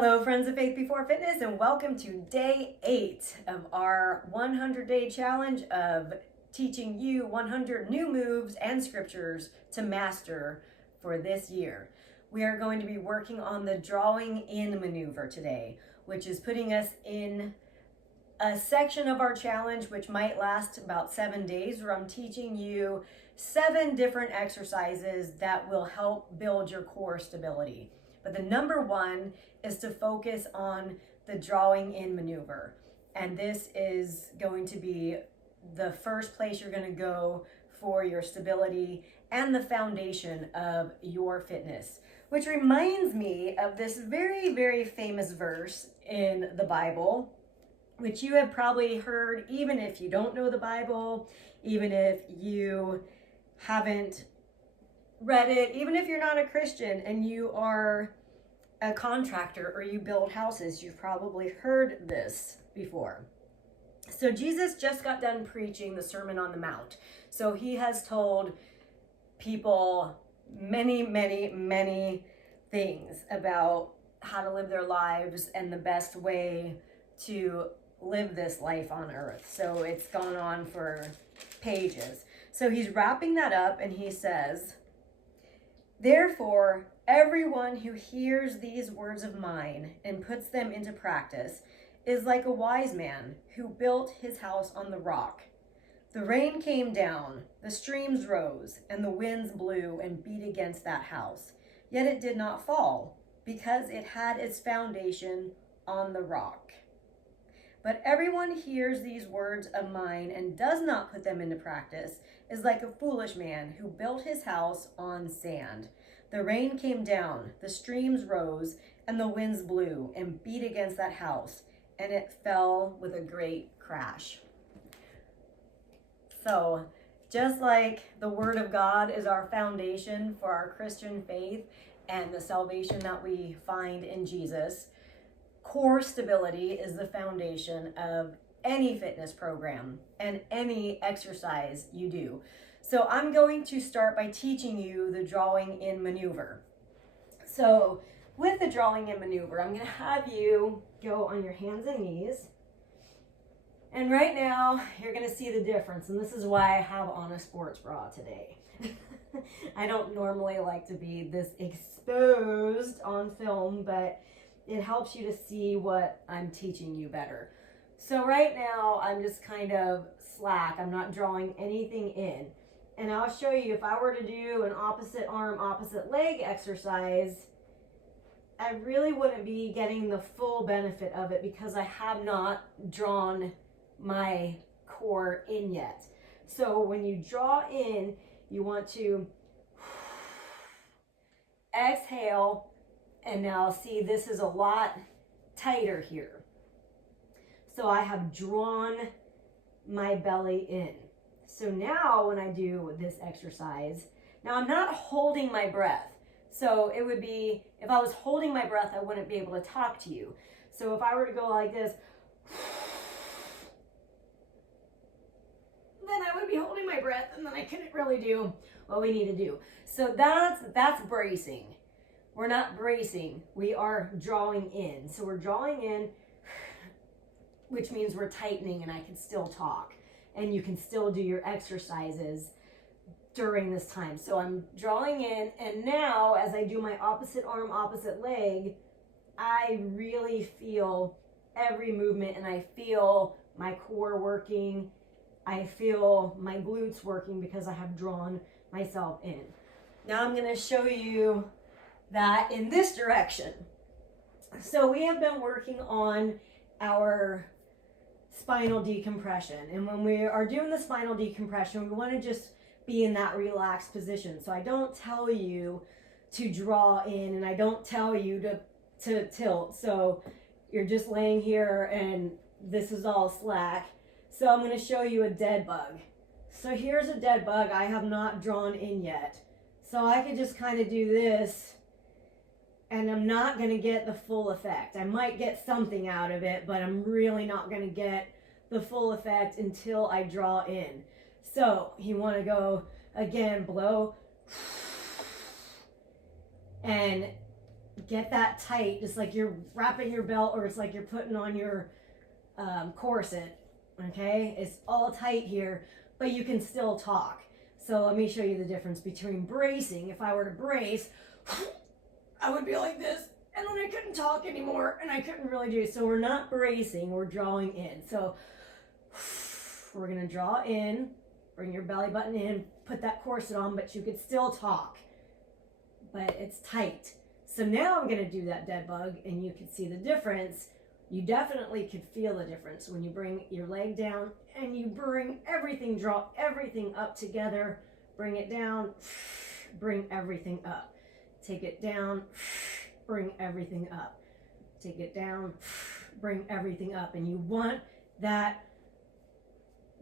Hello, friends of Faith Before Fitness, and welcome to day 8 of our 100-day challenge of teaching you 100 new moves and scriptures to master for this year. We are going to be working on the drawing in maneuver today, which is putting us in a section of our challenge which might last about 7 days, where I'm teaching you 7 different exercises that will help build your core stability. But the number one is to focus on the drawing in maneuver. And this is going to be the first place you're going to go for your stability and the foundation of your fitness. Which reminds me of this very, very famous verse in the Bible, which you have probably heard even if you don't know the Bible, even if you haven't read it, even if you're not a Christian and you are a contractor or you build houses, you've probably heard this before. So Jesus just got done preaching the Sermon on the Mount. So he has told people many, many, many things about how to live their lives and the best way to live this life on earth. So it's gone on for pages. So he's wrapping that up and he says, "Therefore, everyone who hears these words of mine and puts them into practice is like a wise man who built his house on the rock. The rain came down, the streams rose, and the winds blew and beat against that house. Yet it did not fall, because it had its foundation on the rock. But everyone hears these words of mine and does not put them into practice is like a foolish man who built his house on sand. The rain came down, the streams rose, and the winds blew and beat against that house, and it fell with a great crash." So, just like the Word of God is our foundation for our Christian faith and the salvation that we find in Jesus, core stability is the foundation of any fitness program and any exercise you do. So I'm going to start by teaching you the drawing in maneuver. So with the drawing in maneuver, I'm going to have you go on your hands and knees. And right now, you're going to see the difference. And this is why I have on a sports bra today. I don't normally like to be this exposed on film, but it helps you to see what I'm teaching you better. So right now, I'm just kind of slack. I'm not drawing anything in. And I'll show you, if I were to do an opposite arm, opposite leg exercise, I really wouldn't be getting the full benefit of it because I have not drawn my core in yet. So when you draw in, you want to exhale. And now see, this is a lot tighter here. So I have drawn my belly in. So now when I do this exercise, now I'm not holding my breath. So it would be, if I was holding my breath, I wouldn't be able to talk to you. So if I were to go like this, then I would be holding my breath and then I couldn't really do what we need to do. So that's bracing. We're not bracing, we are drawing in. So we're drawing in, which means we're tightening and I can still talk. And you can still do your exercises during this time. So I'm drawing in, and now as I do my opposite arm, opposite leg, I really feel every movement and I feel my core working. I feel my glutes working because I have drawn myself in. Now I'm going to show you that in this direction. So we have been working on our spinal decompression. And when we are doing the spinal decompression, we want to just be in that relaxed position. So I don't tell you to draw in and I don't tell you to tilt. So you're just laying here and this is all slack. So I'm going to show you a dead bug. So here's a dead bug I have not drawn in yet. So I could just kind of do this and I'm not going to get the full effect. I might get something out of it, but I'm really not going to get the full effect until I draw in. So you want to go again, blow, and get that tight, just like you're wrapping your belt or it's like you're putting on your corset. Okay, it's all tight here, but you can still talk. So let me show you the difference between bracing. If I were to brace, I would be like this, and then I couldn't talk anymore, and I couldn't really do it. So we're not bracing, we're drawing in. So we're gonna draw in, bring your belly button in, put that corset on, but you could still talk, but it's tight. So now I'm gonna do that dead bug, and you can see the difference. You definitely could feel the difference when you bring your leg down and you bring everything, draw everything up together, bring it down, bring everything up. Take it down, bring everything up. Take it down, bring everything up. And you want that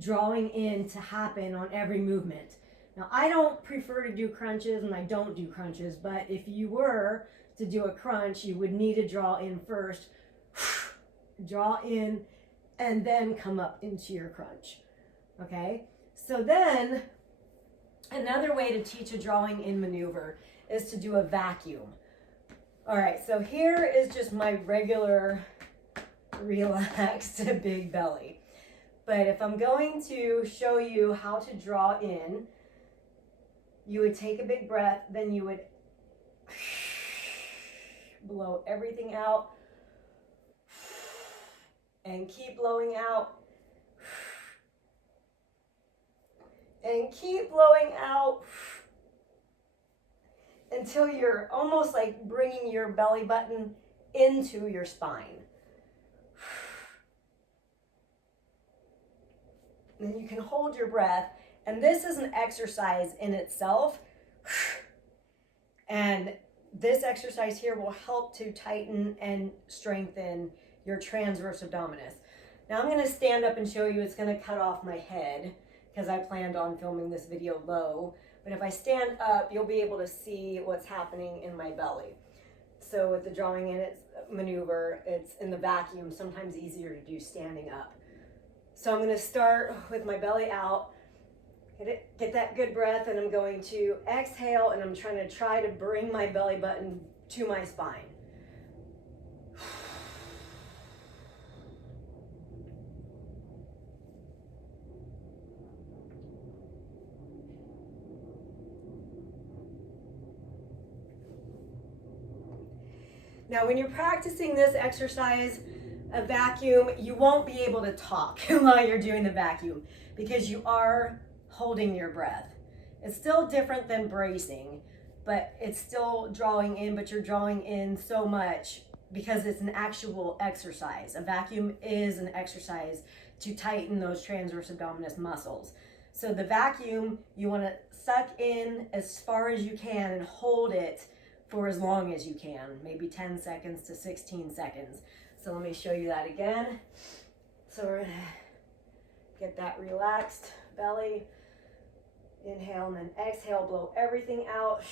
drawing in to happen on every movement. Now, I don't prefer to do crunches, and I don't do crunches, but if you were to do a crunch, you would need to draw in first, draw in, and then come up into your crunch. Okay? So then, another way to teach a drawing in maneuver is to do a vacuum. All right, so here is just my regular relaxed big belly. But if I'm going to show you how to draw in, you would take a big breath, then you would blow everything out and keep blowing out and keep blowing out until you're almost like bringing your belly button into your spine. Then you can hold your breath, and this is an exercise in itself, and this exercise here will help to tighten and strengthen your transverse abdominis. Now I'm going to stand up and show you. It's going to cut off my head because I planned on filming this video low, but if I stand up, you'll be able to see what's happening in my belly. So with the drawing in its maneuver, it's in the vacuum, sometimes easier to do standing up. So I'm going to start with my belly out, get that good breath, and I'm going to exhale, and I'm trying to bring my belly button to my spine. Now, when you're practicing this exercise, a vacuum, you won't be able to talk while you're doing the vacuum because you are holding your breath. It's still different than bracing, but it's still drawing in, but you're drawing in so much because it's an actual exercise. A vacuum is an exercise to tighten those transverse abdominis muscles. So the vacuum, you want to suck in as far as you can and hold it for as long as you can, maybe 10 seconds to 16 seconds. So let me show you that again. So we're gonna get that relaxed belly. Inhale and then exhale, blow everything out.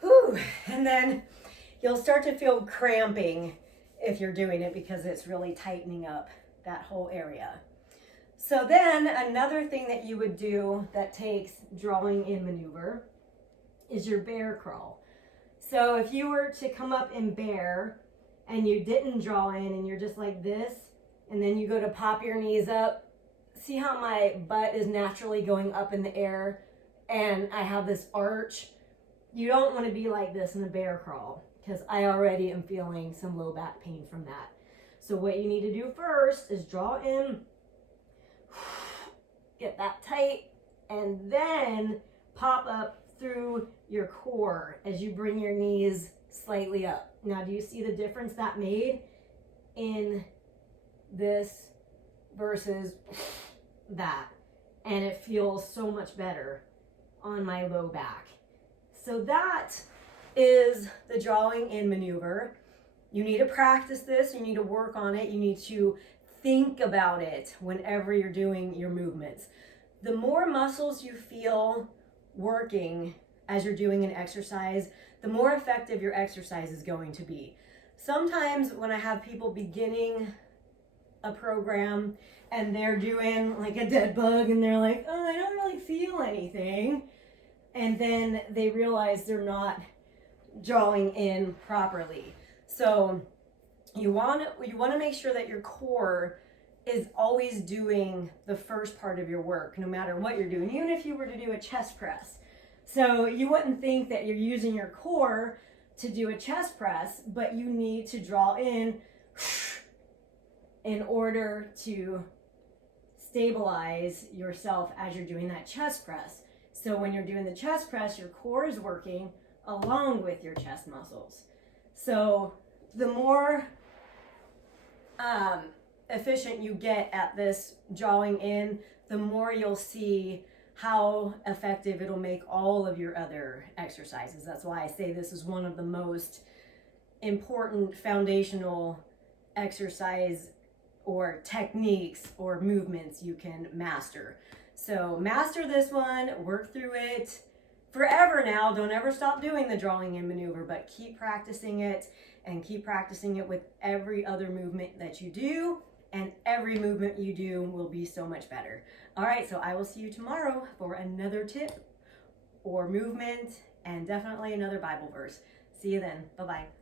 Whew. And then you'll start to feel cramping if you're doing it because it's really tightening up that whole area. So then another thing that you would do that takes drawing in maneuver is your bear crawl. So if you were to come up in bear and you didn't draw in and you're just like this, and then you go to pop your knees up, see how my butt is naturally going up in the air and I have this arch? You don't want to be like this in a bear crawl because I already am feeling some low back pain from that. So what you need to do first is draw in, get that tight, and then pop up through your core as you bring your knees slightly up. Now, do you see the difference that made in this versus that? And it feels so much better on my low back. So that is the drawing in maneuver. You need to practice this, you need to work on it, you need to think about it whenever you're doing your movements. The more muscles you feel working, as you're doing an exercise, the more effective your exercise is going to be. Sometimes when I have people beginning a program and they're doing like a dead bug and they're like, oh, I don't really feel anything. And then they realize they're not drawing in properly. So you want to make sure that your core is always doing the first part of your work, no matter what you're doing, even if you were to do a chest press. So you wouldn't think that you're using your core to do a chest press, but you need to draw in order to stabilize yourself as you're doing that chest press. So when you're doing the chest press, your core is working along with your chest muscles. So the more efficient you get at this drawing in, the more you'll see how effective it'll make all of your other exercises. That's why I say this is one of the most important foundational exercise or techniques or movements you can master. So master this one, work through it forever now. Don't ever stop doing the drawing in maneuver, but keep practicing it and keep practicing it with every other movement that you do, and every movement you do will be so much better. All right, so I will see you tomorrow for another tip or movement and definitely another Bible verse. See you then. Bye-bye.